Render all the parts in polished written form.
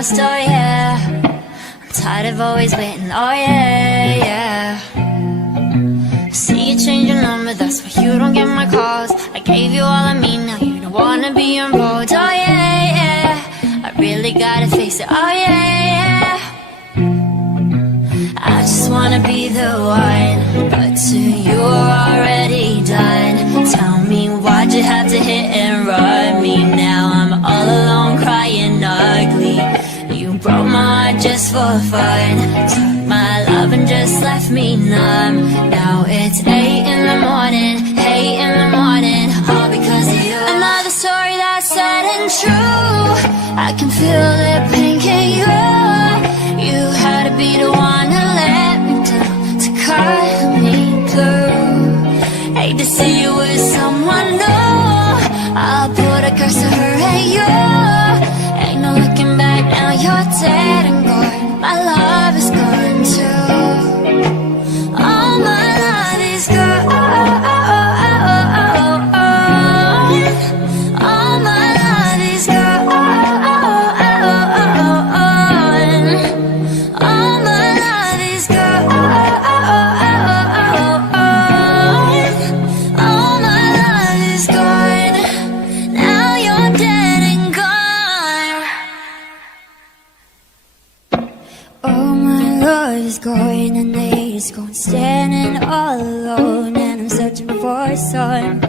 lost, oh yeah. I'm tired of always waiting, oh yeah, yeah. See you change your number, that's why you don't get my calls. I gave you all of me, now you don't wanna be involved, oh yeah, yeah. I really gotta face it, oh yeah, yeah. I just wanna be the one, but to you are already done. Tell me why'd you have to hit and run me? Now I'm all alone crying ugly. You broke my heart just for fun. Took my love and just left me numb. Now it's 8 in the morning, 8 in the morning, all because of you. Another story that's sad and true. I can feel it pinking you. You had to be the one to let me down, to cut me blue. Hate to see you with someone new. I'll put a curse to her and you. Ain't no looking back, now you're dead and gone. My love is gone too. All my love is gone. All my love is gone. All my love is gone. All my love is gone. Now you're dead and gone. Oh, my love is gone, and the day is gone, standing all alone, and I'm searching for something,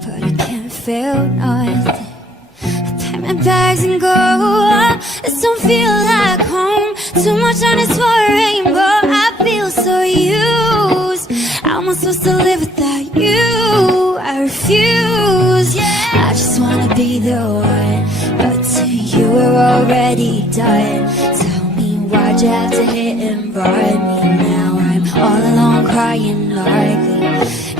but I can't feel nothing. I pack my bags and go. This don't feel like home. Too much on this for a rainbow. I feel so used. How am I supposed to live without you? I refuse. I just wanna be the one, but to you we're already done. Tell me why'd you have to hit and run me? Now I'm all alone crying ugly.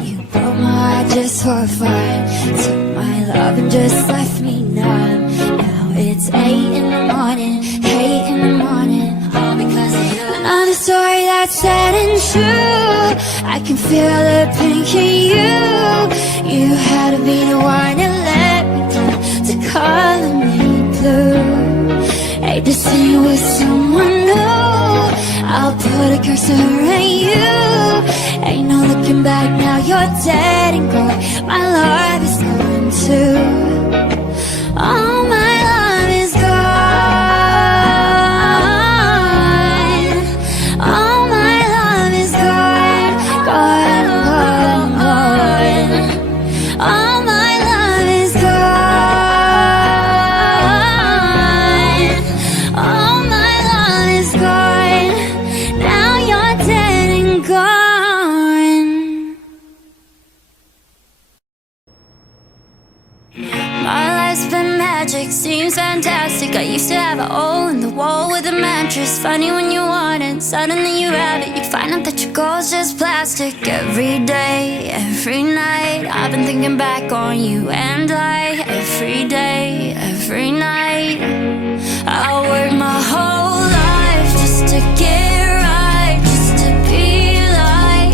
You broke my heart just for fun. Took my love and just left me numb. Now it's 8 in the morning, 8 in the morning, all because of you. Another story that's sad and true. I can feel it pinking you. You had to be the one to let me down, to color me blue. Hate to see you with someone new. I'll put a curse on her and you. Ain't no looking back, now you're dead and gone. My love is gone too. All my love is gone. All my love is gone, gone, gone, gone. All my love is gone. All my love is gone. Now you're dead and gone. My life's been magic, seems fantastic. I used to have a hole in the wall with a mattress. Funny when you want it, suddenly you have it. You find out that your goal's just plastic. Every day, every night, I've been thinking back on you and I. Every day, every night, I work my whole life just to get right, just to be like,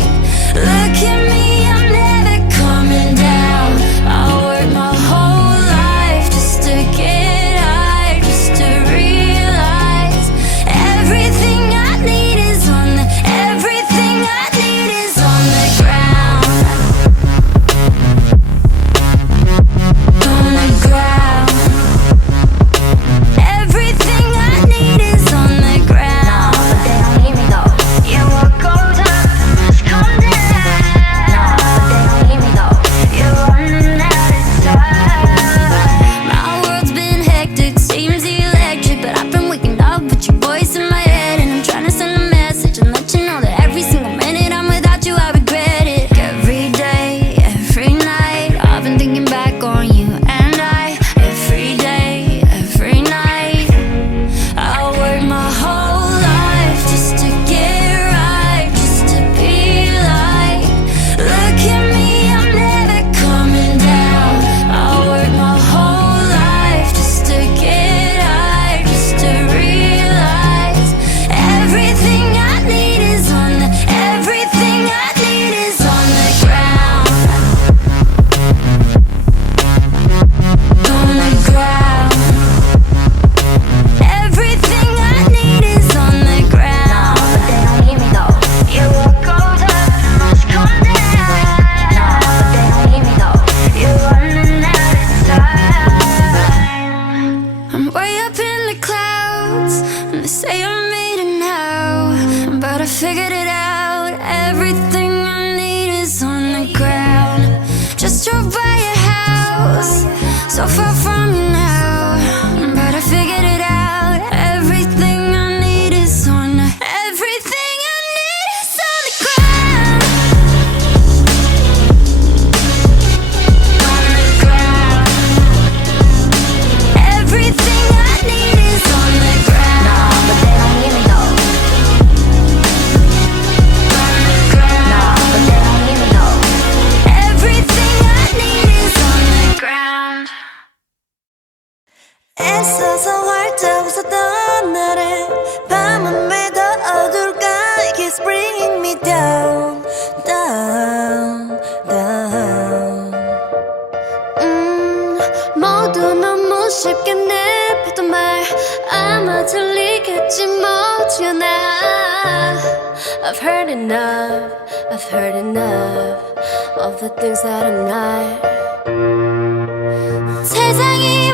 look at me, I'm never coming down. I work my whole life just to get high, just to realize everything I need is on the, everything I need is on the ground. On the ground. Everything I need is on the ground. No, but they don't hear me though. No, but they don't hear me though. Everything I need is on the ground. 애써서 활짝 웃었던 날에 밤은 왜 더 어둘까? It keeps bringing me down, down, down. 모두 너무 쉽게 내뱉던 말 아마 들리겠지 못지않아. I've heard enough, I've heard enough of the things that I'm not. 세상이